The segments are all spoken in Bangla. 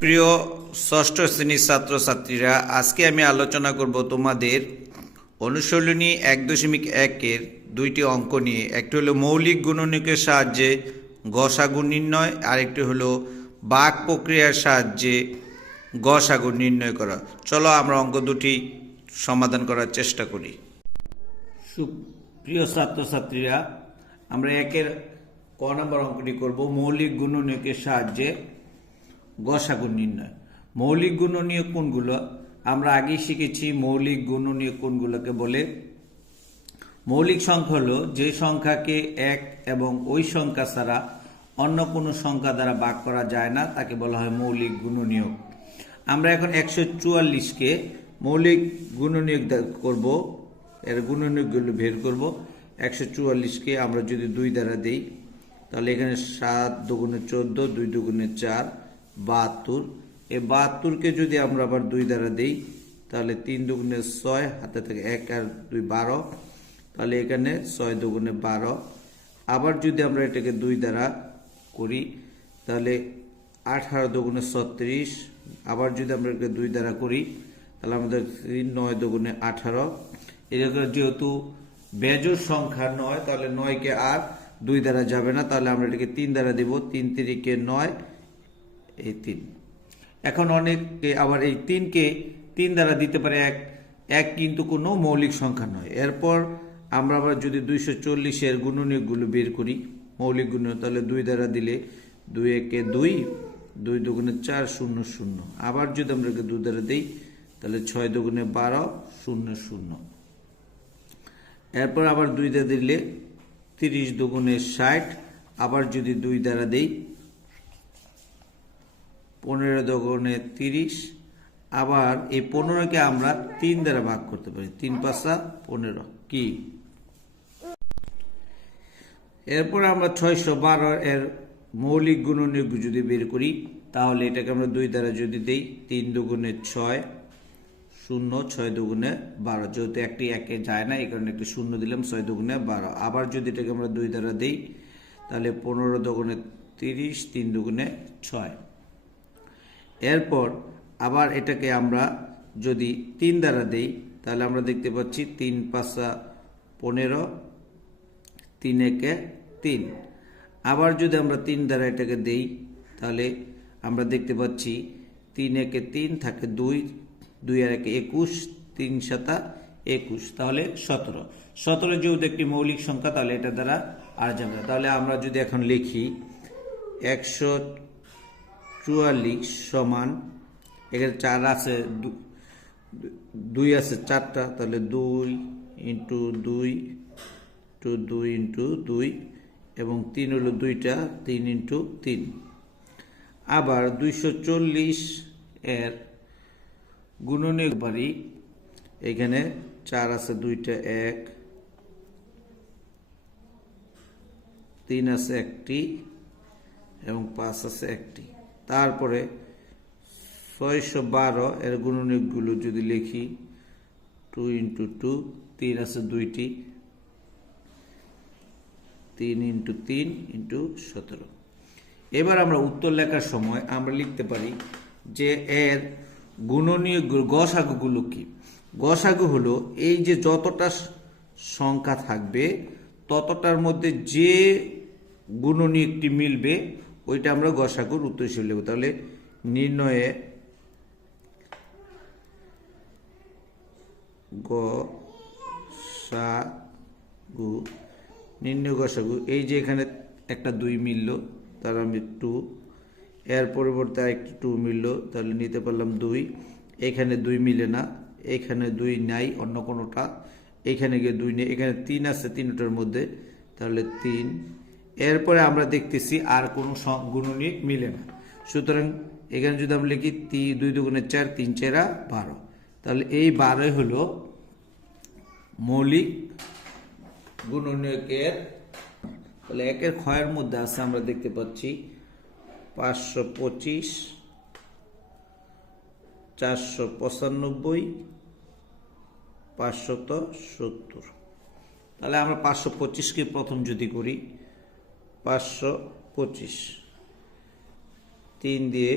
প্রিয় ষষ্ঠ শ্রেণীর ছাত্রছাত্রীরা, আজকে আমি আলোচনা করব তোমাদের অনুশীলনী 1.1-এর দুইটি অঙ্ক নিয়ে। একটি হলো মৌলিক গুণনীয়কের সাহায্যে গসাগু নির্ণয়, আরেকটি হলো বাক প্রক্রিয়ার সাহায্যে গসাগু নির্ণয় করা। চলো আমরা অঙ্ক দুটি সমাধান করার চেষ্টা করি। সুপ্রিয় ছাত্রছাত্রীরা, আমরা একের ক নম্বর অঙ্কটি করব মৌলিক গুণনীয়কের সাহায্যে গসাগু নির্ণয়। মৌলিক গুণনীয়ক কোনগুলো আমরা আগেই শিখেছি। মৌলিক গুণনীয়ক কোনগুলোকে বলে? মৌলিক সংখ্যা হলো যে সংখ্যাকে এক এবং ওই সংখ্যা ছাড়া অন্য কোনো সংখ্যা দ্বারা ভাগ করা যায় না, তাকে বলা হয় মৌলিক গুণনীয়ক। আমরা এখন 144কে মৌলিক গুণনীয়ক করব, এর গুণনীয়কগুলো বের করব। 144কে আমরা যদি 2 দ্বারা দেই তাহলে এখানে 7 দুগুণে 14, 2 দুগুণে 4, 72। এই 72কে যদি আমরা আবার 2 দ্বারা দেই তাহলে 3 দুগুণে 6, হাতে থেকে 1 আর 2 12, তাহলে এখানে 6 দুগুণে 12। আবার যদি আমরা এটাকে 2 দ্বারা করি তাহলে 18 দুগুণে 36। আবার যদি আমরা এটাকে 2 দ্বারা করি তাহলে আমাদের 9 দুগুণে 18। এরকম যেহেতু বেজোড় সংখ্যা 9, তাহলে 9কে আর 2 দ্বারা যাবে না, তাহলে আমরা এটাকে 3 দ্বারা দেব। 3 তিরিকে 9, এই 3। এখন অনেকে আবার এই 3কে 3 দ্বারা দিতে পারে। এক কিন্তু কোনো মৌলিক সংখ্যা নয়। এরপর আমরা আবার যদি 240-এর গুণনীয়কগুলো বের করি, মৌলিক গুণনীয়ক, তাহলে 2 দ্বারা দিলে 2 একে 2, 2 দুগুণে 4, 0 0। আবার যদি আমরা 2 দ্বারা দিই তাহলে 6 দুগুণে 12, 0 0। এরপর আবার 2 দ্বারা দিলে 30 দুগুণে 60। আবার যদি 2 দ্বারা দেই 15 দুগুণে 30। আবার এই 15কে আমরা 3 দ্বারা ভাগ করতে পারি। 3 5 15 কি? এরপর আমরা 612 এর মৌলিক গুণনীয়ক যদি বের করি তাহলে এটাকে আমরা 2 দ্বারা যদি দেই 3 দুগুণে 6, 0, 6 দুগুণে 12। যেহেতু একটি একে যায় না, এই কারণে একটি 0 দিলাম। 6 দুগুণে 12। আবার যদি এটাকে আমরা 2 দ্বারা দেই তাহলে 15 দুগুণে 30, 3 দুগুণে 6। এরপর আবার এটাকে আমরা যদি 3 দ্বারা দেই তাহলে আমরা দেখতে পাচ্ছি 3 5 15, 3 একে 3। আবার যদি আমরা 3 দ্বারা এটাকে দেই তাহলে আমরা দেখতে পাচ্ছি 3 একে 3 থাকে 2, 2 আর 1 21, 3 7 21, তাহলে 17। 17 যেহেতু একটি মৌলিক সংখ্যা, তাহলে এটা দ্বারা আর যাবে না। তাহলে আমরা যদি এখন লিখি 144 সমান, এখানে 4 আছে, 2 আছে 4টা, তাহলে 2 ইন্টু 2 টু 2 ইন্টু 2, এবং 3 হলো 2টা, 3 ইন্টু 3। আবার 240 এর গুণনীয়ক পারি। এখানে 4 আছে 2টা, 1, 3 আছে 1টি, এবং 5 আছে 1টি। তারপরে 612 এর গুণনীয়কগুলো যদি লিখি 2 ইন্টু 2, 3 আছে 2টি, 3 ইন্টু 3 ইন্টু 17। এবার আমরা উত্তর লেখার সময় আমরা লিখতে পারি যে এর গুণনীয়ক গসাগুগুলো কি? গসাগু হলো এই যে যতটা সংখ্যা থাকবে ততটার মধ্যে যে গুণনীয়কটি মিলবে ওইটা আমরা গসাগুর উত্তর হিসেবে লিখব। তাহলে নির্ণয়ে গসাগু, নির্ণয় গসাগু, এই যে এখানে একটা 2 মিলল, তার আমি 2, এর পরিবর্তে আরেকটি 2 মিলল, তাহলে নিতে পারলাম 2। এখানে 2 মিলে না, এখানে 2 নাই অন্য কোনোটা, এখানে গিয়ে 2 নেই, এখানে 3 আছে 3টার মধ্যে, তাহলে 3। এরপরে আমরা দেখতেছি আর কোনো গুণনীয়ক মিলে না। সুতরাং এখানে যদি আমরা লিখি 2 দুগুণে 4, 3 4 12, তাহলে এই 12 হলো মৌলিক গুণনীয়কের। তাহলে একের ক্ষয়ের মধ্যে আছে, আমরা দেখতে পাচ্ছি 525, 495, 570। তাহলে আমরা 525কে প্রথম যদি করি, 525 3 দিয়ে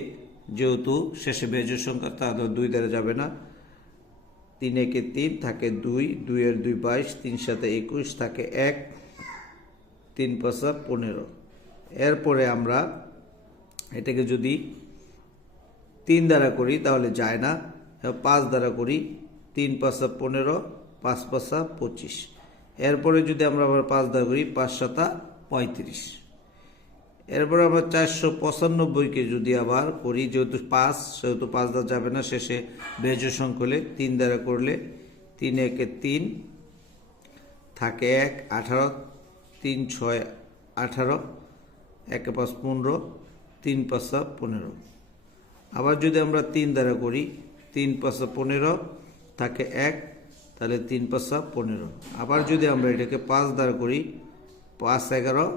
যেহেতু শেষে বেজোড় সংখ্যা, তা 2 দ্বারা যাবে না। 3 একে 3 থাকে 2, 2 এর 2 22, 3 সাথে 21 থাকে 1, 3 পাঁচা 15। এরপরে আমরা এটাকে যদি 3 দ্বারা করি তাহলে যায় না, 5 দ্বারা করি, 3 পাঁচা 15, 5 পাঁচা 25। এরপরে যদি আমরা আবার 5 দ্বারা করি, 5 সাতা 35। এরপরে আমরা 495কে যদি আবার করি, যেহেতু 5 সেহেতু 5 দ্বারা যাবে না, শেষে বেজোড় সংখ্যা হলে 3 দ্বারা করলে 3 একে 3 থাকে 1, 18, 3 6 18, 1 5 15, 3 পাঁচা 15। আবার যদি আমরা 3 দ্বারা করি, 3 পাঁচা 15 থাকে 1, তাহলে 3 পাঁচা 15। আবার যদি আমরা এটাকে 5 দ্বারা করি, 5 11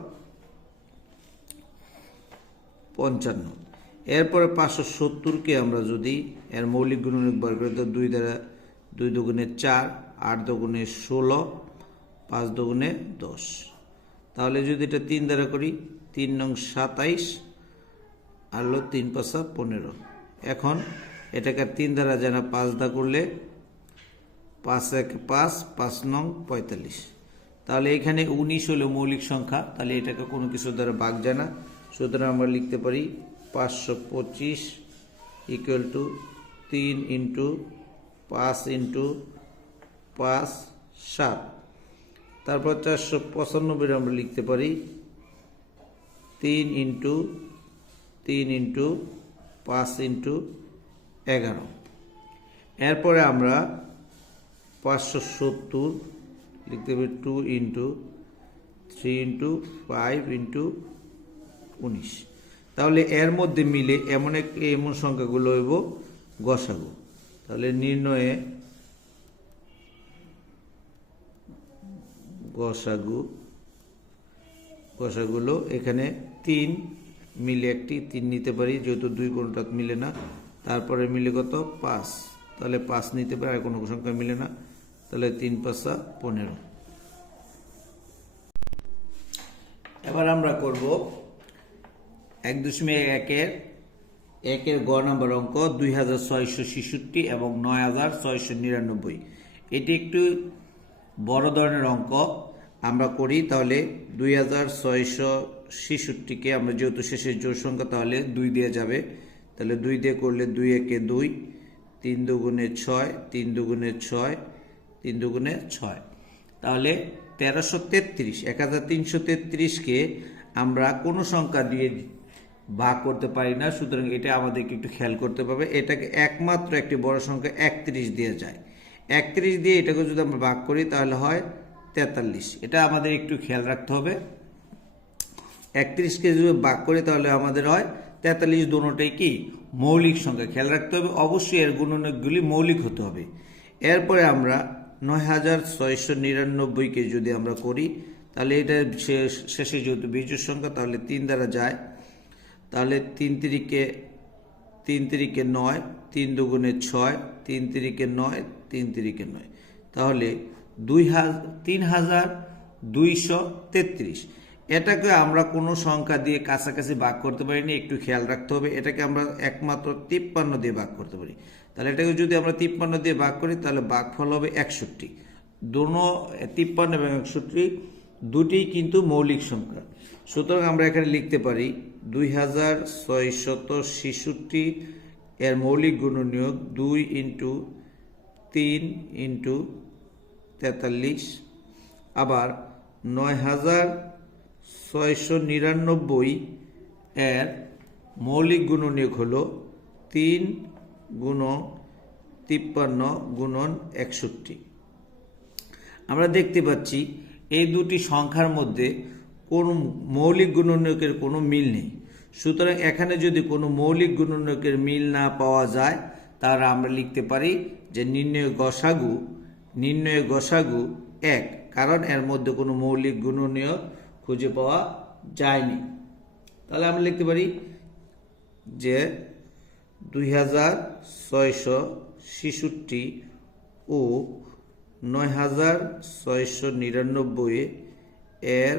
55। এরপরে 570কে আমরা যদি এর মৌলিক গুণনীয়ক বার করি, তো 2 দ্বারা 2 দুগুণে 4, 8 দুগুণে 16, 5 দুগুণে 10। তাহলে যদি এটা 3 দ্বারা করি, 3 নং 27 আর 3 পাঁচা 15। এখন এটাকে 3 দ্বারা যায় না, 5 দ্বারা করলে 5 1 5, 5 নং 45। তাহলে এখানে 19 হলো মৌলিক সংখ্যা, তাহলে এটাকে কোনো কিছু দ্বারা ভাগ যায় না। সুতরাং আমরা লিখতে পারি 525 ইকুয়াল টু 3 ইন্টু 5 ইন্টু 5 7। তারপর 495 আমরা লিখতে পারি 3 ইন্টু 3 ইন্টু 5 ইন্টু 11। এরপরে আমরা 570 লিখতে পারি 2 ইন্টু 3 ইন্টু 5 ইন্টু 19। তাহলে এর মধ্যে মিলে এমন সংখ্যাগুলো হইব গসাগু। তাহলে নির্ণয়ে গসাগুলো এখানে 3 মিলে, একটি 3 নিতে পারি, যেহেতু 2 কোনটা মিলে না। তারপরে মিলে কত 5, তাহলে 5 নিতে পারি, আর কোনো সংখ্যা মিলে না, তাহলে 3 পাঁচা 15। এবার আমরা করব 1.1 গ নম্বর অঙ্ক 2666 এবং 9699। এটি একটু বড় ধরনের অঙ্ক। আমরা করি তাহলে 2666কে আমরা যেহেতু শেষের জোড় সংখ্যা, তাহলে 2 দিয়ে যাবে। তাহলে 2 দিয়ে করলে 2 একে 2, 3 দুগুণে 6, 3 দুগুণে 6, 3 দুগুণে 6। তাহলে 1333, 1333কে আমরা কোনো সংখ্যা দিয়ে ভাগ করতে পারি না। সুতরাং এটা আমাদেরকে একটু খেয়াল করতে হবে। এটাকে একমাত্র একটি বড় সংখ্যা 31 দিয়ে যায়। 31 দিয়ে এটাকে যদি আমরা ভাগ করি তাহলে হয় 43। এটা আমাদের একটু খেয়াল রাখতে হবে। 31কে যদি ভাগ করি তাহলে আমাদের হয় 43। দুটোটাই কি মৌলিক সংখ্যা, খেয়াল রাখতে হবে। অবশ্যই এর গুণনীয়কগুলি মৌলিক হতে হবে। এরপরে আমরা 9699কে যদি আমরা করি, তাহলে এটা শেষে যেহেতু বিজোড় সংখ্যা, তাহলে 3 দ্বারা যায়। তাহলে 3 তিরিকে 9, 3 দুগুণে 6, 3 তিরিকে 9, 3 তিরিকে 9। তাহলে 3233। এটাকে আমরা কোনো সংখ্যা দিয়ে কাছাকাছি ভাগ করতে পারিনি, একটু খেয়াল রাখতে হবে। এটাকে আমরা একমাত্র 53 দিয়ে ভাগ করতে পারি। তাহলে এটাকে যদি আমরা 53 দিয়ে ভাগ করি তাহলে ভাগফল হবে 61। দোনো 53 এবং 61 দুটিই কিন্তু মৌলিক সংখ্যা। সুতরাং আমরা এখানে লিখতে পারি 2666 এর মৌলিক গুণনীয়ক 2 ইন্টু 3 ইন্টু 43। আবার 9699 এর মৌলিক গুণনীয়ক হলো 3 গুণন 53 গুণন 61। আমরা দেখতে পাচ্ছি এই দুটি সংখ্যার মধ্যে কোন মৌলিক গুণনীয়কের কোনো মিল নেই। সুতরাং এখানে যদি কোনো মৌলিক গুণনীয়কের মিল না পাওয়া যায়, তাহলে আমরা লিখতে পারি যে নির্ণয় গসাগু 1, কারণ এর মধ্যে কোনো মৌলিক গুণনীয়ক খুঁজে পাওয়া যায়নি। তাহলে আমরা লিখতে পারি যে 2666 ও 9699 এর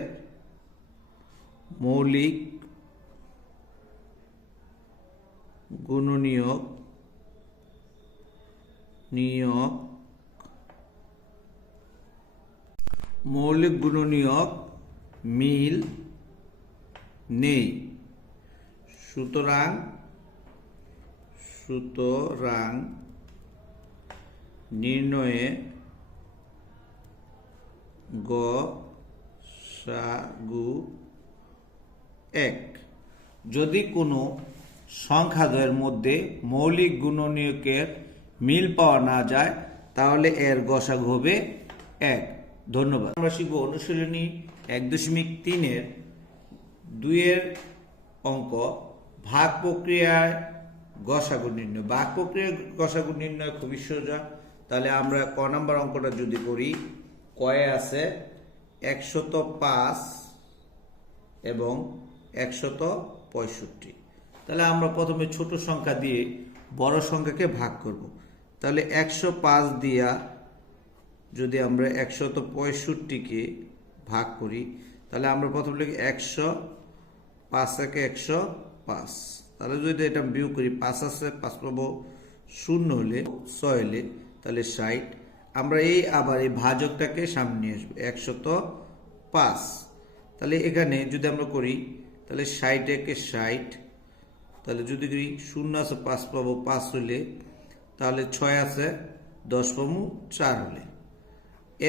মৌলিক গুণনীয়ক মৌলিক গুণনীয়ক মিল নেই, সুতরাং নির্ণয়ে গসাগু 1। যদি কোনো সংখ্যাদ্বয়ের মধ্যে মৌলিক গুণনীয়কের মিল পাওয়া না যায় তাহলে এর গসাগু হবে 1। ধন্যবাদ। আমরা শিখব অনুশীলনী 1.3-এর 2-এর অঙ্ক ভাগ প্রক্রিয়ায় গসাগু নির্ণয়। ভাগ প্রক্রিয়ায় গসাগু নির্ণয় খুবই সোজা। তাহলে আমরা ক নাম্বার অঙ্কটা যদি করি, কয়ে আছে 105 এবং 165। তাহলে আমরা প্রথমে ছোট সংখ্যা দিয়ে বড় সংখ্যাকে ভাগ করব। তাহলে 105 দিয়া যদি আমরা 165-কে ভাগ করি, তাহলে আমরা প্রথমে লিখি 105 একে 105। তাহলে যদি এটা বিয়োগ করি, 5 আছে 5 পাবো 0 হলে 6 হলে তাহলে 60। আমরা আবার এই ভাজকটাকে সামনে নিয়ে আসবো 105। তাহলে এখানে যদি আমরা করি তাহলে 60 একে 60। তাহলে যদি করি 0 আছে 5 পাবো 5 হলে, তাহলে 6 আছে 10 পাবো 4 হলে।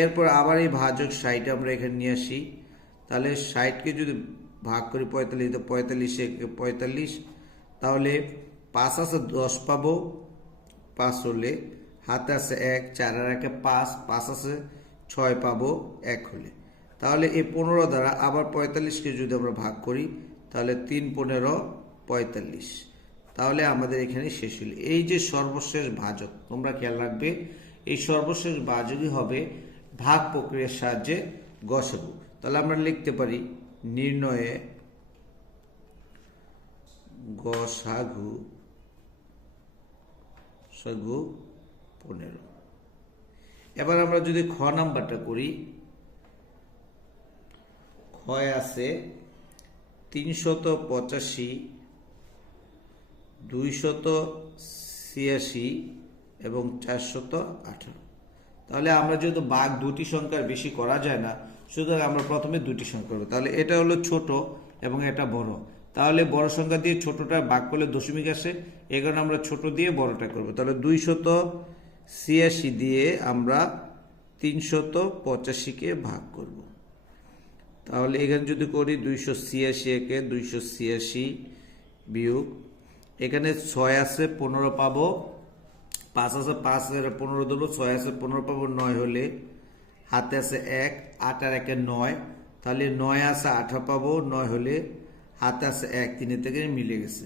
এরপর আবার এই ভাজক 60 আমরা এখানে নিয়ে আসি। তাহলে 60কে যদি ভাগ করি 45, তো 45 একে 45। তাহলে 5 আছে 10 পাবো 5 হলে, হাতে আছে 1, 4 আর 1 5, 5 আছে 6 পাবো 1 হলে। তাহলে এই 15 দ্বারা আবার 45কে যদি আমরা ভাগ করি, তাহলে 3 15 45। তাহলে আমাদের এখানে শেষ হলো। এই যে সর্বশেষ ভাজক, তোমরা খেয়াল রাখবে, এই সর্বশেষ ভাজকই হবে ভাগ প্রক্রিয়ার সাহায্যে গসাগু। তাহলে আমরা লিখতে পারি নির্ণয়ে গসাগু 15। এবার আমরা যদি খ নাম্বারটা করি, ক্ষয় আছে 385, 286 এবং 418। তাহলে আমরা যেহেতু ভাগ দুটি সংখ্যার বেশি করা যায় না, সুতরাং আমরা প্রথমে দুটি সংখ্যা করবো। তাহলে এটা হলো ছোট এবং এটা বড়। তাহলে বড় সংখ্যা দিয়ে ছোটটা ভাগ করলে দশমিক আসে, এই কারণে আমরা ছোট দিয়ে বড়টা করবো। তাহলে 286 দিয়ে আমরা 385-কে ভাগ করব। তাহলে এখানে যদি করি 286 একে 286 বিয়োগ, এখানে 6 আছে 15 পাবো, 5 আছে 5 এর 15 দেবো, 6 আছে 15 পাবো 9 হলে, হাতে আছে 1, 8 আর 1 9। তাহলে 9 আছে 18 পাবো 9 হলে, হাতে আছে 1, 3 থেকে মিলে গেছে।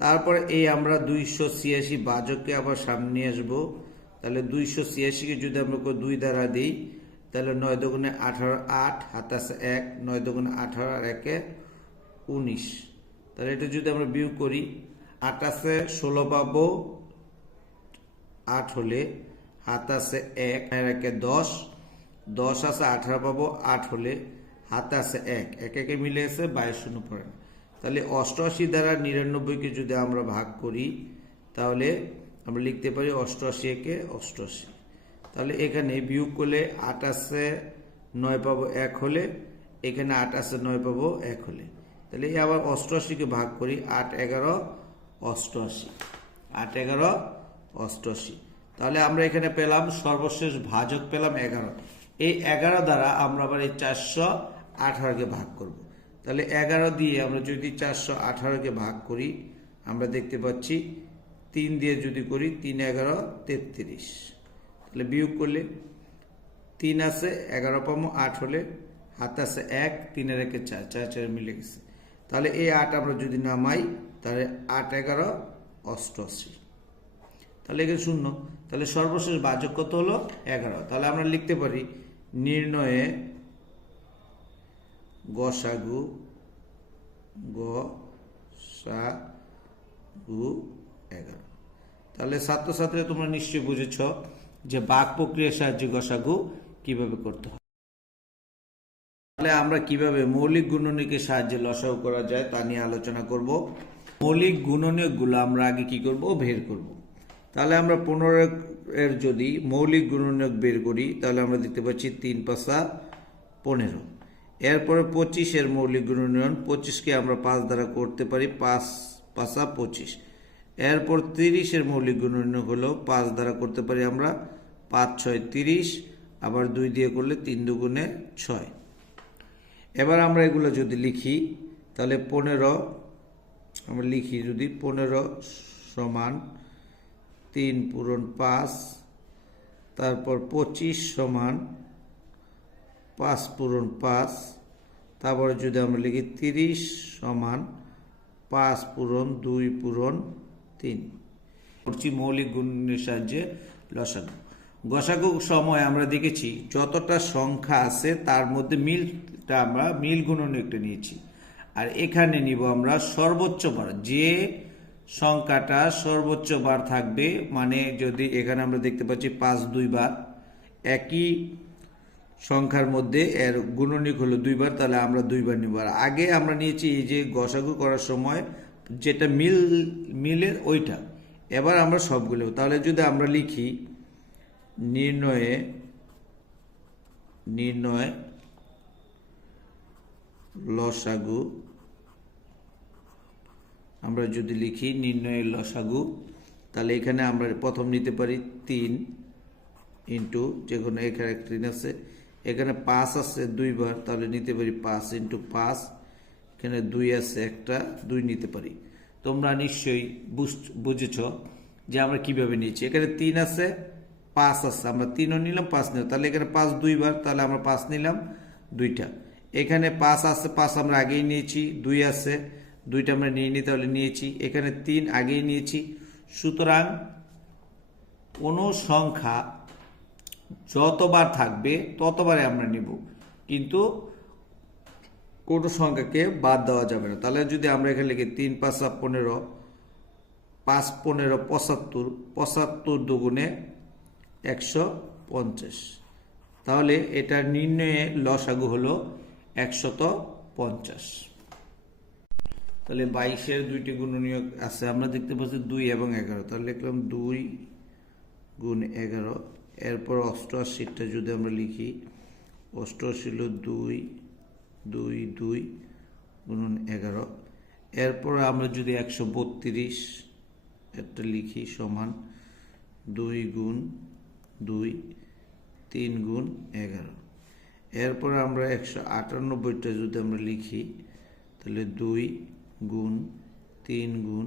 তারপরে এই আমরা 286 ভাজককে আবার সামনে নিয়ে আসবো। তাহলে 286-কে যদি আমরা 2 দ্বারা দিই, তাহলে 9 দুগুণে 18 8, হাতে আছে 1, 9 দুগুণে 18 আর 1 19। তাহলে এটা যদি আমরা বিয়োগ করি, 8 আছে 16 পাবো 8 হলে, হাতে আছে 1 আর 1 10, 10 আছে 18 পাবো 8 হলে, হাতে আছে 1, 1 একে মিলে আছে 22 শূন্য পড়ে। তাহলে 88 দ্বারা 99-কে যদি আমরা ভাগ করি, তাহলে আমরা লিখতে পারি 88 একে 88। তাহলে এখানে বিয়োগ করলে 8 আছে 9 পাবো 1 হলে, এখানে 8 আছে 9 পাবো 1 হলে। তাহলে আবার 88-কে ভাগ করি, 8 11 88, 8 11 88। তাহলে আমরা এখানে পেলাম সর্বশেষ ভাজক পেলাম 11। এই 11 দ্বারা আমরা আবার এই 418-কে ভাগ করব। তাহলে 11 দিয়ে আমরা যদি 418-কে ভাগ করি, আমরা দেখতে পাচ্ছি 3 দিয়ে যদি করি 3 11 33। তাহলে বিয়োগ করলে 3 আছে 11 পাবো 8 হলে, হাতে আছে 1, 3 এর 1 4, 4 4 মিলে গেছে। তাহলে এই 8 আমরা যদি নামাই, তাহলে 8 11 88। তাহলে এখানে 0। তাহলে সর্বশেষ ভাজক কত হলো 11। তাহলে আমরা লিখতে পারি নির্ণয়ে গসাগু 11। তাহলে ছাত্রছাত্রীরা তোমরা নিশ্চয়ই বুঝেছ যে ভাগ প্রক্রিয়ার সাহায্যে গসাগু কিভাবে করতে হয়। তাহলে আমরা কিভাবে মৌলিক গুণনীয়কের সাহায্যে লসাগু করা যায় তা নিয়ে আলোচনা করব। মৌলিক গুণনীয়কগুলো আমরা আগে কি করব, বের করব। তাহলে আমরা 15 এর যদি মৌলিক গুণনীয়ক বের করি তাহলে আমরা দেখতে পাচ্ছি 3 5 15। এরপরে 25 এর মৌলিক গুণনীয়ক, 25কে আমরা 5 দ্বারা করতে পারি, 5 5 25। এরপর 30 এর মৌলিক গুণনীয়ক হলো 5 দ্বারা করতে পারি আমরা, 5 6 30, আবার 2 দিয়ে করলে 3 দুগুণে 6। এবার আমরা এগুলো যদি লিখি তাহলে 15 আমরা লিখি যদি 15 সমান 3 পূরণ 5, তারপর 25 সমান 5 পূরণ 5, তারপরে যদি আমরা লিখি 30 সমান 5 পূরণ 2 পূরণ 3। করছি মৌলিক গুণের সাহায্যে লসাগু। গসাগু সময় আমরা দেখেছি যতটা সংখ্যা আছে তার মধ্যে মিলটা আমরা মিল গুণনীয়কটা নিয়েছি, আর এখানে নিব আমরা সর্বোচ্চ বার, যে সংখ্যাটা সর্বোচ্চ বার থাকবে। মানে যদি এখানে আমরা দেখতে পাচ্ছি 5 2 বার, একই সংখ্যার মধ্যে এর গুণনীয়ক হলো 2 বার, তাহলে আমরা 2 বার নিব। আর আগে আমরা নিয়েছি এই যে গসাগু করার সময় যেটা মিলের ওইটা। এবার আমরা সবগুলো, তাহলে যদি আমরা লিখি নির্ণয় লসাগু, আমরা যদি লিখি নির্ণয়ের লসাগু, তাহলে এখানে আমরা প্রথম নিতে পারি 3 ইন্টু, যে কোনো এখানে 3 আছে, এখানে 5 আছে 2 বার, তাহলে নিতে পারি 5 ইন্টু 5, এখানে 2 আছে একটা, 2 নিতে পারি। তোমরা নিশ্চয়ই বুঝেছ যে আমরা কিভাবে নিয়েছি। এখানে 3 আছে 5 আছে, আমরা 3ও নিলাম 5 নিলাম, তাহলে এখানে 5 2 বার, তাহলে আমরা 5 নিলাম 2টা। এখানে 5 আছে, 5 আমরা আগেই নিয়েছি, 2 আছে 2টা আমরা নিয়ে নিই, তাহলে নিয়েছি। এখানে 3 আগেই নিয়েছি। সুতরাং কোনো সংখ্যা যতবার থাকবে ততবারে আমরা নিব, কিন্তু কোনো সংখ্যাকে বাদ দেওয়া যাবে না। তাহলে যদি আমরা এখানে লিখি 3 5 15, 5 15 75, 75 দুগুণে 150, তাহলে এটা নির্ণয়ে লসাগু হলো 150। তাহলে 22-এর 2টি গুণনীয়ক আছে, আমরা দেখতে পাচ্ছি 2 এবং 11, তাহলে লিখলাম 2 গুণ 11। এরপর 88টা যদি আমরা লিখি, 88 হলো 2 2 2 গুণন 11। এরপর আমরা যদি 132 একটা লিখি সমান 2 গুণ 2 3 গুণ 11। এরপর আমরা 198টা যদি আমরা লিখি তাহলে 2 গুণ 3 গুণ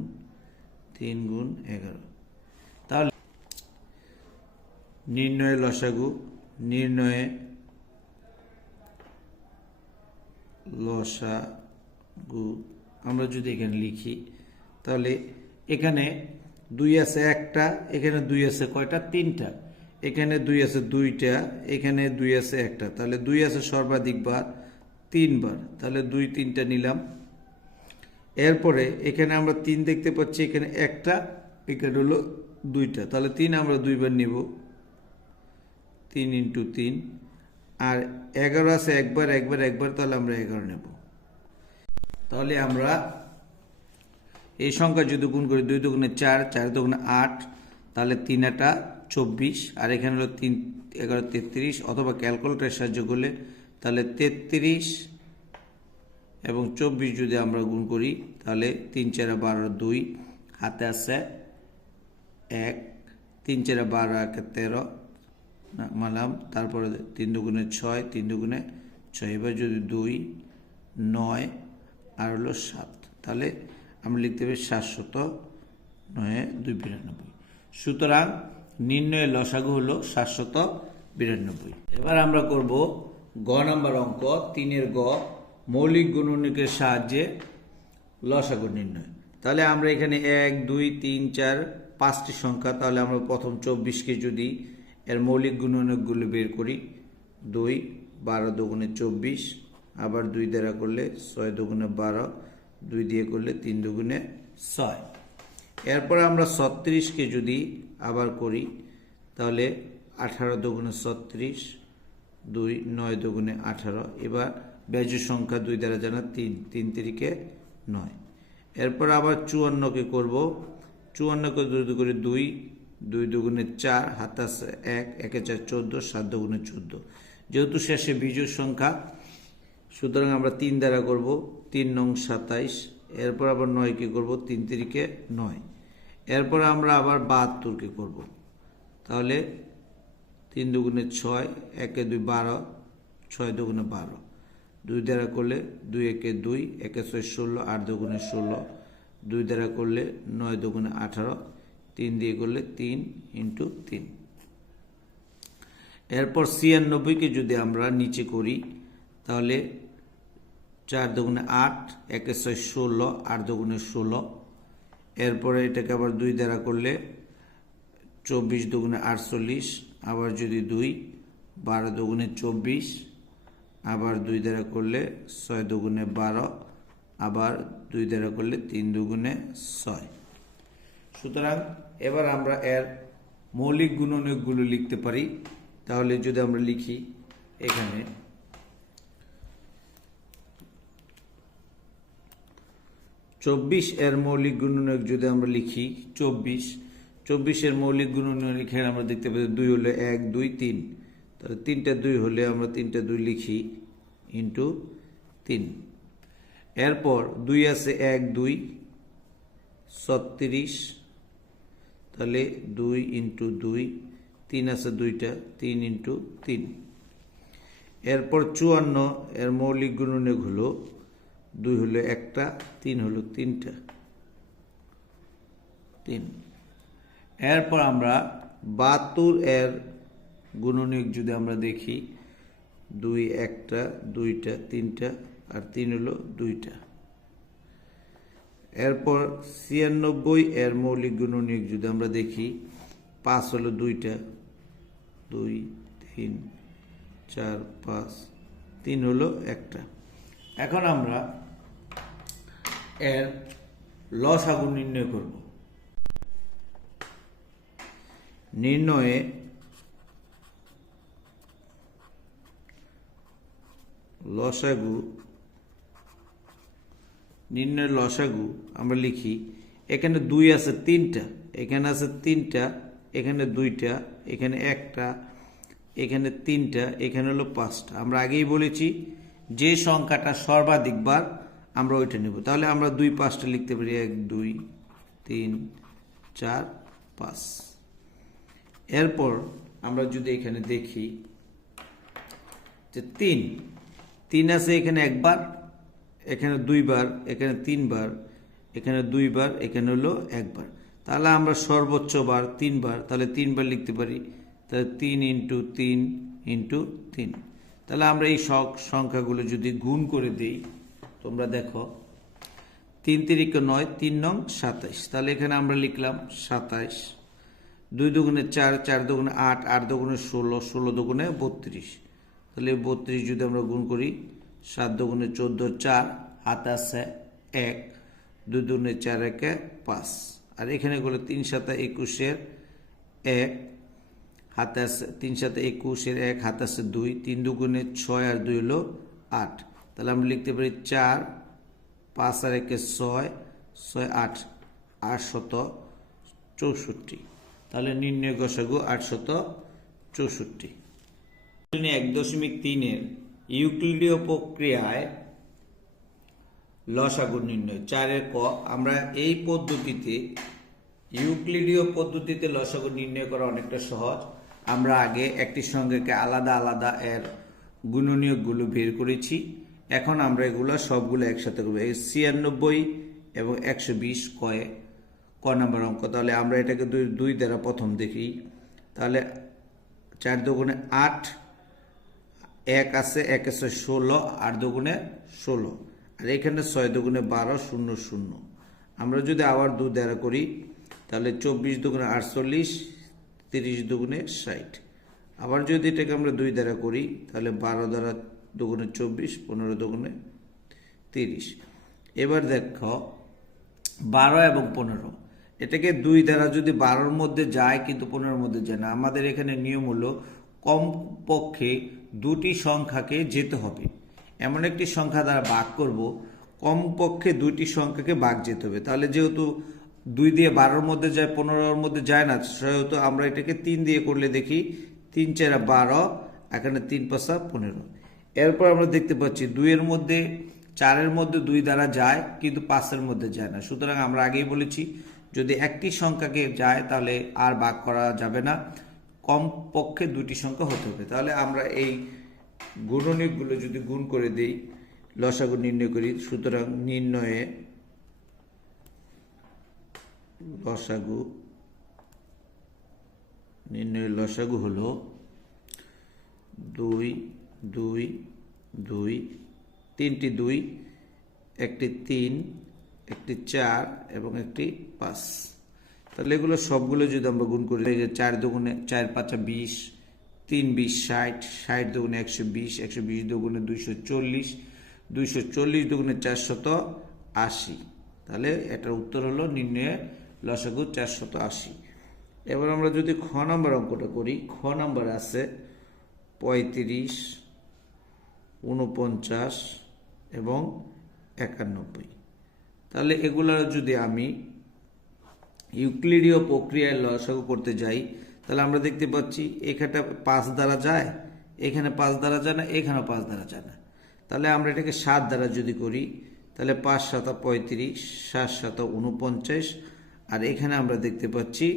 3 গুণ 11। তাহলে নির্ণয় লসাগু, নির্ণয়ে লসাগু আমরা যদি এখানে লিখি তাহলে এখানে 2 আছে একটা, এখানে 2 আছে কয়টা, 3টা, এখানে 2 আছে 2টা, এখানে 2 আছে একটা, তাহলে 2 আছে সর্বাধিক বার 3 বার, তাহলে 2 3টা নিলাম। এরপরে এখানে আমরা 3 দেখতে পাচ্ছি, এখানে একটা, এখানে হলো 2টা, তাহলে 3 আমরা 2 বার নিব, 3 ইন্টু 3। আর 11 আছে একবার একবার একবার, তাহলে আমরা 11 নেব। তাহলে আমরা এই সংখ্যা যদি গুণ করি 2 দুগুণে 4, 4 দুগুণে 8, তাহলে 3 8 24, আর এখানে হলো 3 11 33, অথবা ক্যালকুলেটরের সাহায্য করলে তাহলে 33 এবং 24 যদি আমরা গুণ করি তাহলে 3 4 12 2, হাতে আছে 1, 3 4 12 1 13 মানলাম, তারপরে 3 দুগুণে 6, 3 দুগুণে 6, এবার যদি 2 9 আর হলো 7, তাহলে আমরা লিখতে পারি 709 2 92। সুতরাং নির্ণয়ের লসাগু হলো 792। এবার আমরা করব গ নাম্বার অঙ্ক, 3-এর গ, মৌলিক গুণনীয়কের সাহায্যে লসাগু নির্ণয়। তাহলে আমরা এখানে 1 2 3 4 5টি সংখ্যা, তাহলে আমরা প্রথম 24কে যদি এর মৌলিক গুণনীয়কগুলো বের করি, 2 12 দুগুণে 24, আবার 2 দ্বারা করলে 6 দুগুণে 12, 2 দিয়ে করলে 3 দুগুণে 6। এরপর আমরা 36কে যদি আবার করি তাহলে 18 দুগুণে 36, 2 9 দুগুণে 18। এবার বেজোড় সংখ্যা 2 দ্বারা জানা 3, 3 3 9। এরপর আবার 54কে করব, 54কে 2 করে 2, 2 দুগুণে 4, হাতে আছে 1, 1 4 14, 7 দুগুণে 14। যেহেতু শেষে বিজোড় সংখ্যা সুতরাং আমরা 3 দ্বারা করব, 3 নং 27। এরপর আবার 9কে করব, 3 3কে 9। এরপর আমরা আবার 72কে করব, তাহলে 3 দুগুণে 6, 1 2 12, 6 দুগুণে 12। 2 দ্বারা করলে 2 1 2, 1 6 16, 8 দুগুণে 16। 2 দ্বারা করলে 9 দুগুণে 18, 3 দিয়ে করলে 3 × 3। এরপর 96কে যদি আমরা নিচে করি তাহলে 4 দুগুণে 8, 1 6 16, 8 দুগুণে 16। এরপরে এটাকে আবার 2 দ্বারা করলে 24 দুগুণে 48, আবার যদি 2, 12 দুগুণে 24, আবার 2 দ্বারা করলে 6 দুগুণে 12, আবার 2 দ্বারা করলে 3 দুগুণে 6। সুতরাং এবার আমরা এর মৌলিক গুণনীয়কগুলো লিখতে পারি। তাহলে যদি আমরা লিখি এখানে 24 এর মৌলিক গুণনীয়ক যদি আমরা লিখি 24 এর মৌলিক গুণনীয়ক এখানে আমরা দেখতে পাচ্ছি 2 হলে 1 2 3, তাহলে 3টা 2 হলে আমরা 3টা 2 লিখি ইন্টু 3। এরপর 2 আছে 1 2 36, তাহলে 2 × 2, 3 আছে 2টা, 3 × 3। এরপর 54 এর মৌলিক গুণনীয়ক হলো 2 হলো 1টা, 3 হলো 3টা, 3। এরপর আমরা 72 এর গুণনীয়ক যদি আমরা দেখি 2 1টা, 2টা, 3টা, আর 3 হলো 2টা। এরপর 96 এর মৌলিক গুণনীয়ক যদি আমরা দেখি 5 হলো 2টা, 2 3 4 5, 3 হলো 1টা। এখন আমরা এর লসাগু নির্ণয় করব। নির্ণয়ে লসাগু আমরা লিখি এখানে 2 আছে 3টা, এখানে আছে 3টা, এখানে 2টা, এখানে 1টা, এখানে 3টা, এখানে হলো 5টা। আমরা আগেই বলেছি যে সংখ্যাটা সর্বাধিক বার আমরা ওইটা নেব। তাহলে আমরা 2 5টা লিখতে পারি, 1 2 3 4 5। এরপর আমরা যদি এখানে দেখি যে 3 আছে এখানে একবার, এখানে 2 বার, এখানে 3 বার, এখানে 2 বার, এখানে হলো 1 বার। তাহলে আমরা সর্বোচ্চ বার 3 বার, তাহলে 3 বার লিখতে পারি। তাহলে 3 × 3 × 3। তাহলে আমরা এই সংখ্যাগুলো যদি গুণ করে দিই, তোমরা দেখো 3 3 9, 3 নং 27। তাহলে এখানে আমরা লিখলাম 27। 2 দুগুণে 4, 4 দুগুণে 8, 8 দুগুণে 16, 16 দুগুণে 32। তাহলে 32 যদি আমরা গুণ করি 7 দুগুণে 14, 4, হাতে আছে 1, 2 দুগুণে 4 1 5। আর এখানে করলে 3 7 21 এর 1, হাতে আছে 3 7 21 এর 1, হাতে আছে 2, 3 দুগুণে 6 আর 2 হলো 8। তাহলে আমরা লিখতে পারি 4 5 আর 1 6, 6 8, 864। তাহলে নির্ণয় গসাগু 864। 1.3 এর ইউক্লিডীয় প্রক্রিয়ায় লসাগু নির্ণয় 4 এর ক। আমরা এই পদ্ধতিতে ইউক্লিডীয় পদ্ধতিতে লসাগু নির্ণয় করা অনেকটা সহজ। আমরা আগে একটি সংখ্যাকে আলাদা আলাদা এর গুণনীয়কগুলো বের করেছি। এখন আমরা এগুলো সবগুলো একসাথে করব। 96 এবং 120 ক নাম্বার অঙ্ক। তাহলে আমরা এটাকে 2 দ্বারা প্রথম দেখি। তাহলে 4 দুগুণে 8, 1 আছে 1 আছে 16, 8 দুগুণে 16, আর এখানে 6 দুগুণে 12 0 0। আমরা যদি আবার 2 দ্বারা করি তাহলে 24 দুগুণে 48, 30 দুগুণে 60। আবার যদি এটাকে আমরা 2 দ্বারা করি তাহলে 12 দ্বারা দুগুণে 24, 15 দুগুণে 30। এবার দেখো 12 এবং 15, এটাকে 2 দ্বারা যদি 12-র মধ্যে যায় কিন্তু 15-র মধ্যে যায় না। আমাদের এখানে নিয়ম হলো কমপক্ষে 2টি সংখ্যাকে যেতে হবে। এমন একটি সংখ্যা দ্বারা ভাগ করব কমপক্ষে দুইটি সংখ্যাকে ভাগ যেতে হবে। তাহলে যেহেতু 2 দিয়ে 12-র মধ্যে যায়, 15-র মধ্যে যায় না, সেহেতু আমরা এটাকে 3 দিয়ে করলে দেখি 3 4 12, এখানে 3 5 15। এরপর আমরা দেখতে পাচ্ছি 2-এর মধ্যে 4-এর মধ্যে 2 দ্বারা যায়, কিন্তু 5-এর মধ্যে যায় না। সুতরাং আমরা আগেই বলেছি যদি একটি সংখ্যাকে যায় তাহলে আর ভাগ করা যাবে না, কমপক্ষে দুটি সংখ্যা হতে হবে। তাহলে আমরা এই গুণনীয়কগুলো যদি গুণ করে দিই, লসাগু নির্ণয় করি। সুতরাং নির্ণয়ে লসাগু হলো 2 2 2, 3টি 2, একটি 3, একটি 4 এবং একটি 5। তাহলে এগুলো সবগুলো যদি আমরা গুণ করি, 4 দুগুণে 4 5 20, 3 20 60, 60 দুগুণে 120, 120 দুগুণে 240, 240 দুগুণে 480। তাহলে এটার উত্তর হলো নির্ণয়ে লসাগু 480। এবার আমরা যদি খ নম্বর অঙ্কটা করি, খ নম্বর আছে 35, 49 এবং 91। তাহলে এগুলো যদি আমি ইউক্লিডীয় প্রক্রিয়ায় লসাগু করতে যাই, তাহলে আমরা দেখতে পাচ্ছি এখানটা 5 দ্বারা যায়, এখানে 5 দ্বারা যায় না, এখানেও 5 দ্বারা যায় না। তাহলে আমরা এটাকে 7 দ্বারা যদি করি, তাহলে 5 7 35, 7 7 49, আর এখানে আমরা দেখতে পাচ্ছি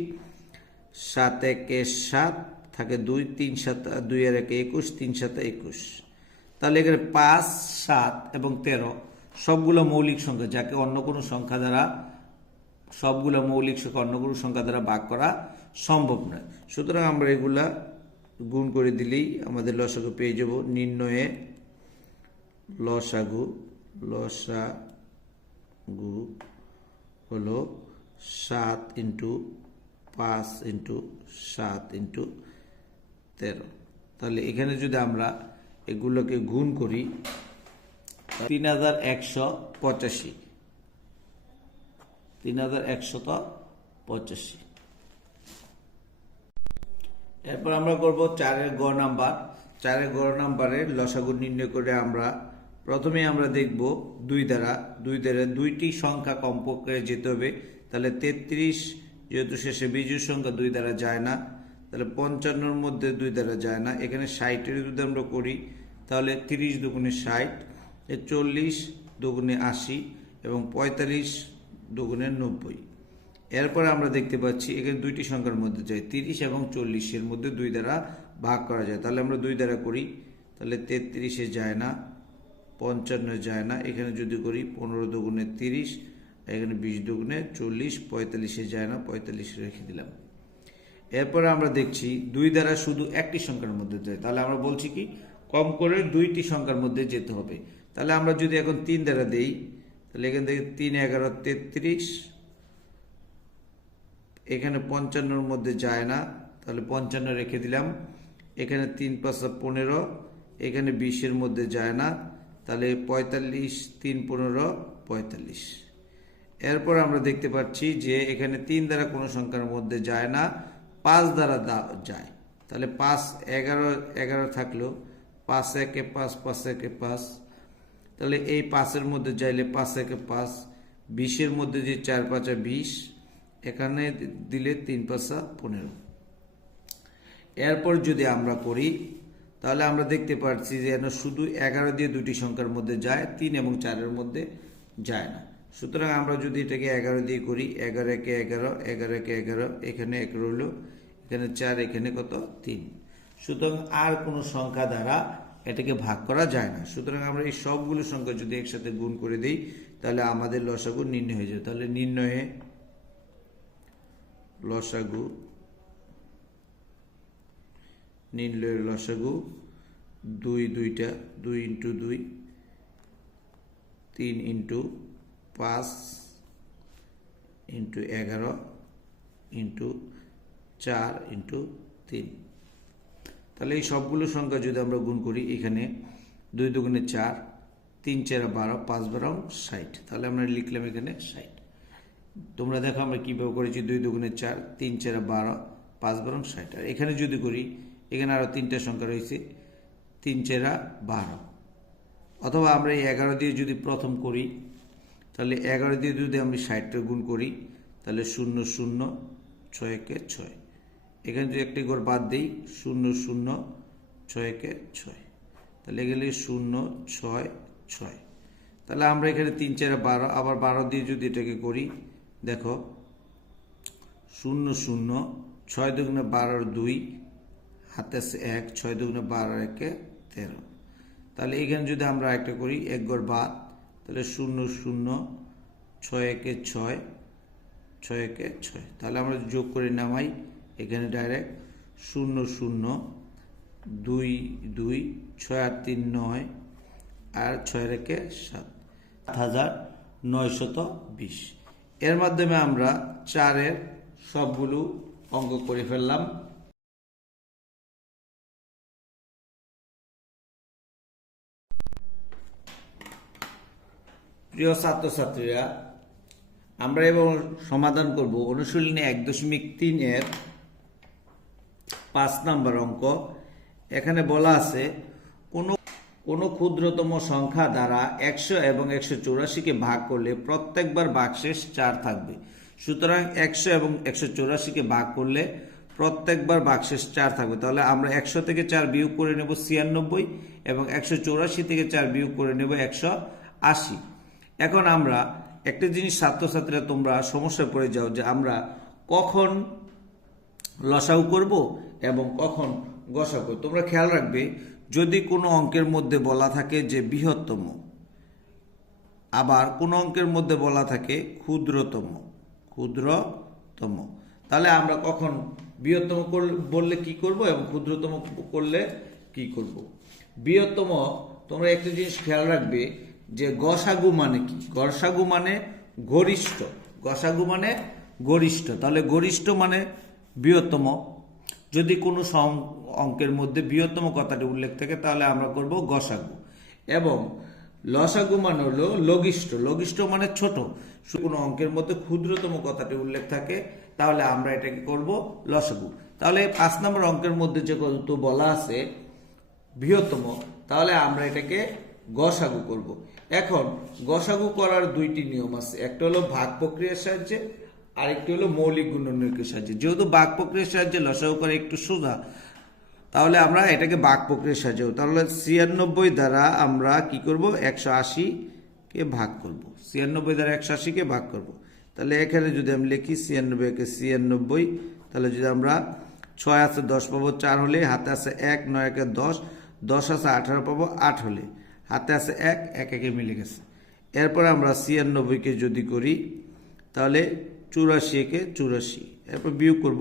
7 1 7 থাকে 2, 3 7 2 আর 1 21, 3 7 21। তাহলে এখানে 5 7 এবং 13 সবগুলো মৌলিক সংখ্যা, যাকে অন্য কোনো সংখ্যা দ্বারা, সবগুলো মৌলিক সংখ্যা অন্য কোনো সংখ্যা দ্বারা ভাগ করা সম্ভব নয়। সুতরাং আমরা এগুলা গুণ করে দিলেই আমাদের লসাগু পেয়ে যাব। নির্ণয়ে লসাগু হলো 7 × 5 × 7 × 13। তাহলে এখানে যদি আমরা এগুলোকে গুণ করি, 3185, 3185। এরপর আমরা করব 4-এর গ নাম্বার। 4-এর গ নাম্বারের লসাগু নির্ণয় করে আমরা প্রথমে আমরা দেখব 2 দ্বারা দুইটি সংখ্যা কমপক্ষে যেতে হবে। তাহলে 33, যেহেতু শেষে বিজোড় সংখ্যা 2 দ্বারা যায় না, তাহলে 55-র মধ্যে 2 দ্বারা যায় না। এখানে 60-এর যদি আমরা করি, তাহলে 30 দুগুণে 60, 40 দুগুণে 80 এবং 45 দুগুণে 90। এরপর আমরা দেখতে পাচ্ছি এখানে দুইটি সংখ্যার মধ্যে যায়, 30 এবং 40-এর মধ্যে 2 দ্বারা ভাগ করা যায়। তাহলে আমরা 2 দ্বারা করি, তাহলে 33-এ যায় না, 55 যায় না। এখানে যদি করি 15 দুগুণে 30, এখানে 20 দুগুণে 40, 45-এ যায় না, 45 রেখে দিলাম। এরপর আমরা দেখছি 2 দ্বারা শুধু একটি সংখ্যার মধ্যে যায়। তাহলে আমরা বলছি কি কম করে 2টি সংখ্যার মধ্যে যেতে হবে। তাহলে আমরা যদি এখন 3 দ্বারা দেই, তাহলে এখান থেকে 3 11 33, এখানে 55-র মধ্যে যায় না, তাহলে 55 রেখে দিলাম। এখানে 3 5 15, এখানে 20-এর মধ্যে যায় না, তাহলে 45 3 15 45। এরপর আমরা দেখতে পাচ্ছি যে এখানে 3 দ্বারা কোনো সংখ্যার মধ্যে যায় না, 5 দ্বারা যায়। তাহলে 5 11 থাকলো, 5 1 5 5 1 5। তাহলে এই 5-এর মধ্যে যাইলে 5 1 5, 20-এর মধ্যে যে 4 5 20, এখানে দিলে 3 5 15। এরপর যদি আমরা করি, তাহলে আমরা দেখতে পাচ্ছি যে শুধু 11 দিয়ে দুটি সংখ্যার মধ্যে যায়, 3 এবং 4-এর মধ্যে যায় না। সুতরাং আমরা যদি এটাকে 11 দিয়ে করি, 11 1 11, 11 1 11, এখানে 1 রইল, এখানে 4, এখানে কত 3। সুতরাং আর কোনো সংখ্যা দ্বারা এটাকে ভাগ করা যায় না। সুতরাং আমরা এই সবগুলো সংখ্যা যদি একসাথে গুণ করে দিই, তাহলে আমাদের লসাগু নির্ণয় হয়ে যাবে। তাহলে নির্ণয়ে লসাগু 2 2টা, 2 × 2, 3 × 5 × 11 × 4 × 3। তাহলে এই সবগুলো সংখ্যা যদি আমরা গুণ করি, এখানে 2 দুগুণে 4, 3 4 12, 5 12 60। তাহলে আমরা লিখলাম এখানে 60। তোমরা দেখো আমরা কীভাবে করেছি, 2 দুগুণে 4, 3 4 12, 5 12 60। আর এখানে যদি করি, এখানে আরও 3টা সংখ্যা রয়েছে, 3 4 12। অথবা আমরা এই 11 দিয়ে যদি প্রথম করি, তাহলে 11 দিয়ে যদি আমি 60 গুণ করি তাহলে 0 0 6 একে 6। এখানে যদি একটি ঘর বাদ দিই 0 0 6 একে 6, তাহলে গেলে 0 6 6। তাহলে আমরা এখানে 3 4 12, আবার 12 দিয়ে যদি এটাকে করি দেখো 0 0 6 দুগুণে 12 2, হাতে আছে 1, 6 দুগুণে 12 একে 13। তাহলে এখানে যদি আমরা একটা করি এক ঘর বাদ, তাহলে 0 0 6 একে 6, 6 একে 6। তাহলে আমরা যোগ করে নামাই এখানে ডাইরেক্ট 0 0 2 2, 6 আর 3 9, আর 6 একে 7, 7920। এর মাধ্যমে আমরা 4-এর সবগুলো অঙ্ক করে ফেললাম। প্রিয় ছাত্রছাত্রীরা, আমরা এবং সমাধান করব অনুশীলনী 1.3-এর 5 নম্বর অঙ্ক। এখানে বলা আছে কোনো ক্ষুদ্রতম সংখ্যা দ্বারা 100 এবং 184-কে ভাগ করলে প্রত্যেকবার ভাগশেষ 4 থাকবে। সুতরাং 100 এবং 184-কে ভাগ করলে প্রত্যেকবার ভাগশেষ 4 থাকবে। তাহলে আমরা 100 থেকে 4 বিয়োগ করে নেব 96 এবং 184 থেকে 4 বিয়োগ করে নেব 180। এখন আমরা একটা জিনিস ছাত্রছাত্রীরা তোমরা সমস্যায় পড়ে যাও যে আমরা কখন লসাগু করব এবং কখন গসাগু। তোমরা খেয়াল রাখবে, যদি কোনো অঙ্কের মধ্যে বলা থাকে যে বৃহত্তম, আবার কোনো অঙ্কের মধ্যে বলা থাকে ক্ষুদ্রতম, তাহলে আমরা কখন বৃহত্তম বললে কি করব এবং ক্ষুদ্রতম করলে কি করব। বৃহত্তম, তোমরা একটা জিনিস খেয়াল রাখবে যে গসাগু মানে কি? গসাগু মানে গরিষ্ঠ, গসাগু মানে গরিষ্ঠ। তাহলে গরিষ্ঠ মানে বৃহত্তম। যদি কোনো অঙ্কের মধ্যে বৃহত্তম কথাটি উল্লেখ থাকে তাহলে আমরা করব গসাগু। এবং লসাগু মানে হলো লঘিষ্ঠ, লঘিষ্ঠ মানে ছোট। কোনো অঙ্কের মধ্যে ক্ষুদ্রতম কথাটি উল্লেখ থাকে তাহলে আমরা এটাকে করব লসাগু। তাহলে 5 নম্বর অঙ্কের মধ্যে যে কত বলা আছে বৃহত্তম, তাহলে আমরা এটাকে গসাগু করব। এখন গসাগু করার 2টি নিয়ম আছে, একটা হলো ভাগ প্রক্রিয়ার সাহায্যে, আরেকটি হলো মৌলিক গুণনীয়কের সাহায্যে। যেহেতু ভাগ প্রক্রিয়ার সাহায্যে লসাগু করা একটু সোজা, তাহলে আমরা এটাকে ভাগ প্রক্রিয়ার সাহায্যে। তাহলে 96 দ্বারা আমরা কি করব? 180-কে ভাগ করব। 96 দ্বারা 180-কে ভাগ করব। তাহলে এখানে যদি আমি লিখি 96-কে 96, তাহলে যদি আমরা 6 আছে 10 পাবো 4 হলে, হাতে আছে 1, 9 একে 10, 10 আছে 18 পাবো 8 হলে, হাতে আছে 1, 1 একে মিলে গেছে। এরপর আমরা 96-কে যদি করি তাহলে 84-কে 84, এরপর বিয়োগ করব।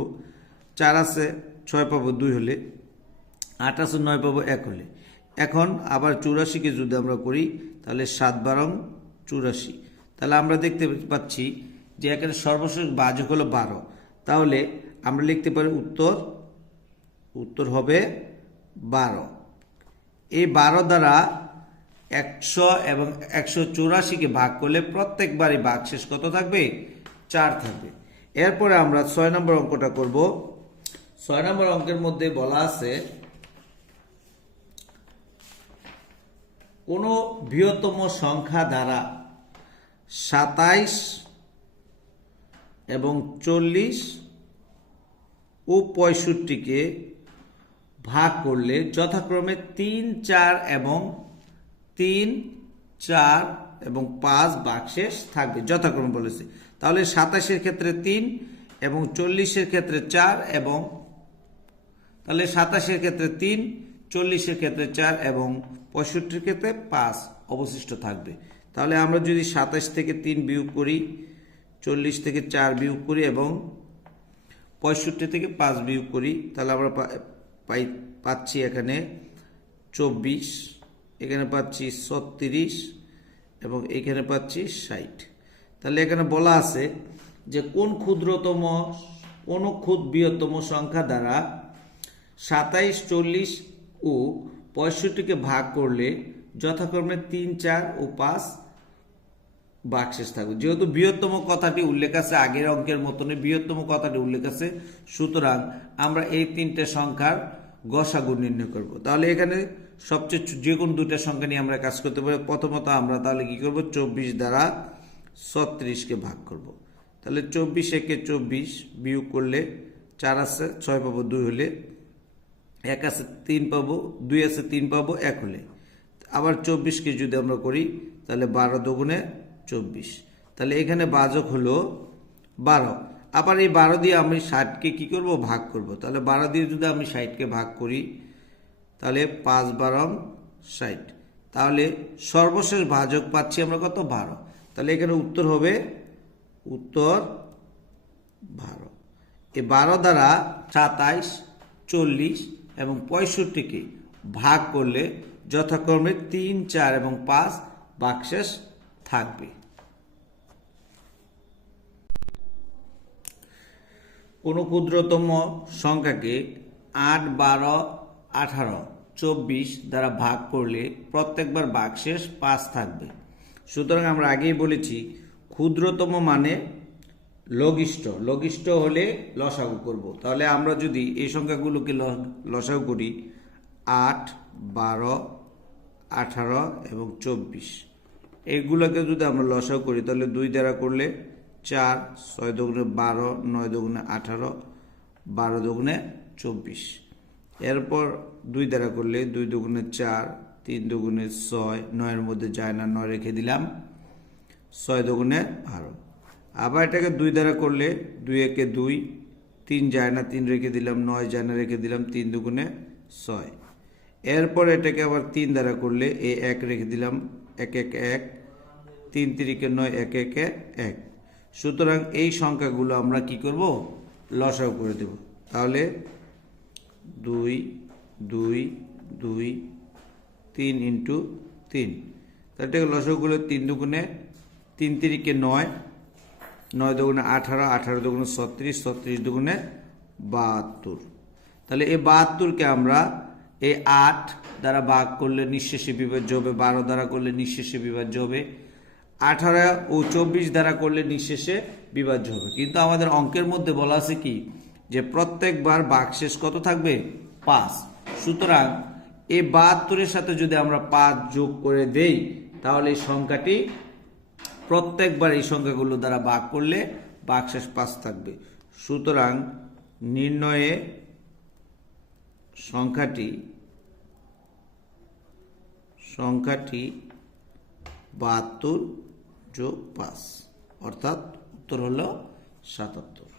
4 আছে 6 পাবো 2 হলে, 8 আছে 9 পাবো 1 হলে। এখন আবার 84-কে যদি আমরা করি তাহলে 7 12 84। তাহলে আমরা দেখতে পাচ্ছি যে এখানে সর্বশেষ ভাজক হলো 12। তাহলে আমরা লিখতে পারি উত্তর হবে 12। এই 12 দ্বারা 100 এবং 184-কে ভাগ করলে প্রত্যেকবারই ভাগশেষ কত থাকবে? 4 থাকবে। এরপরে আমরা 6 নম্বর অঙ্কটা করব। 6 নম্বর অঙ্কের মধ্যে বলা আছে কোনো বৃহত্তম সংখ্যা দ্বারা 27 এবং 40 ও 65-কে ভাগ করলে যথাক্রমে 3 4 এবং 3 4 এবং 5 ভাগশেষ থাকবে যথাক্রমে বলেছে। তাহলে 27-এর ক্ষেত্রে 3 এবং 40-এর ক্ষেত্রে 4 এবং তাহলে 27-এর ক্ষেত্রে 3, 40-এর ক্ষেত্রে 4 এবং 65-এর ক্ষেত্রে 5 অবশিষ্ট থাকবে। তাহলে আমরা যদি 27 থেকে 3 বিয়োগ করি, 40 থেকে 4 বিয়োগ করি এবং 65 থেকে 5 বিয়োগ করি, তাহলে আমরা পাচ্ছি এখানে 24, এখানে পাচ্ছি 36 এবং এখানে পাচ্ছি 60। তাহলে এখানে বলা আছে যে কোন বৃহত্তম সংখ্যা দ্বারা 27, 40 ও 65-কে ভাগ করলে যথাক্রমে 3 4 ও 5 ভাগশেষ থাকবে। যেহেতু বৃহত্তম কথাটি উল্লেখ আছে, আগের অঙ্কের মতনই বৃহত্তম কথাটি উল্লেখ আছে, সুতরাং আমরা এই 3টে সংখ্যার গসাগু নির্ণয় করব। তাহলে এখানে সবচেয়ে যে কোনো 2টা সংখ্যা নিয়ে আমরা কাজ করতে পারি। প্রথমত আমরা তাহলে কি করব? 24 দ্বারা 36কে ভাগ করব। তাহলে 24 একে 24, বিয়োগ করলে 4 আছে 6 পাবো 2 হলে, 1 আছে 3 পাবো, 2 আছে 3 পাবো 1 হলে। আবার 24কে যদি আমরা করি তাহলে 12 দুগুণে 24, তাহলে এখানে বাজক হলো 12। আবার এই 12 দিয়ে আমি 60কে কি করব, ভাগ করব। তাহলে 12 দিয়ে যদি আমি 60কে ভাগ করি তাহলে 5 12 60, তাহলে সর্বশেষ ভাজক পাচ্ছি আমরা কত, 12। তাহলে এখানে উত্তর হবে উত্তর 12। এই 12 দ্বারা 27, 40 এবং 65কে ভাগ করলে যথাক্রমে 3, 4 এবং 5 ভাগশেষ থাকবে। কোনো ক্ষুদ্রতম সংখ্যাকে 8, 12, 18, 24 দ্বারা ভাগ করলে প্রত্যেকবার ভাগশেষ 5 থাকবে। সুতরাং আমরা আগেই বলেছি ক্ষুদ্রতম মানে লঘিষ্ঠ, লঘিষ্ঠ হলে লসাগু করব। তাহলে আমরা যদি এই সংখ্যাগুলোকে লসাগু করি 8, 12, 18 এবং 24, এইগুলোকে যদি আমরা লসাগু করি তাহলে 2 দ্বারা করলে 4, 6 দুগুণে 12, 9 দুগুণে 18, 12 দুগুণে 24। এরপর 2 দ্বারা করলে 2 দুগুণে 4, 3 দুগুণে 6, 9-এর মধ্যে যায় না 9 রেখে দিলাম, 6 দুগুণে 12। আবার এটাকে 2 দ্বারা করলে 2 একে 2, 3 যায় না 3 রেখে দিলাম, 9 যায় না রেখে দিলাম, 3 দুগুণে 6। এরপর এটাকে আবার 3 দ্বারা করলে এই 1 রেখে দিলাম, 1 1 1, 3 3 9, 1 1 1। সুতরাং এই সংখ্যাগুলো আমরা কি করব, লসাগু করে দেব। তাহলে 2 2 2 3 ইন্টু 3, তাহলে লসাগুগুলো 3 দুগুণে 3 3 9, 9 দুগুণে 18, 18 দুগুণে 36, 36 দুগুণে 72। তাহলে এই 72কে আমরা এই 8 দ্বারা ভাগ করলে নিঃশেষে বিভাজ্য হবে, 12 দ্বারা করলে নিঃশেষে বিভাজ্য হবে, 18 ও 24 দ্বারা করলে নিঃশেষে বিভাজ্য হবে। কিন্তু আমাদের অঙ্কের মধ্যে বলা আছে কি, যে প্রত্যেকবার ভাগশেষ কত থাকবে, 5। সুতরাং এই 72-এর সাথে যদি আমরা 5 যোগ করে দেই তাহলে এই সংখ্যাটি প্রত্যেকবার এই সংখ্যাগুলো দ্বারা ভাগ করলে ভাগশেষ 5 থাকবে। সুতরাং নির্ণয়ে সংখ্যাটি 72 যোগ 5, অর্থাৎ উত্তর হলো 77।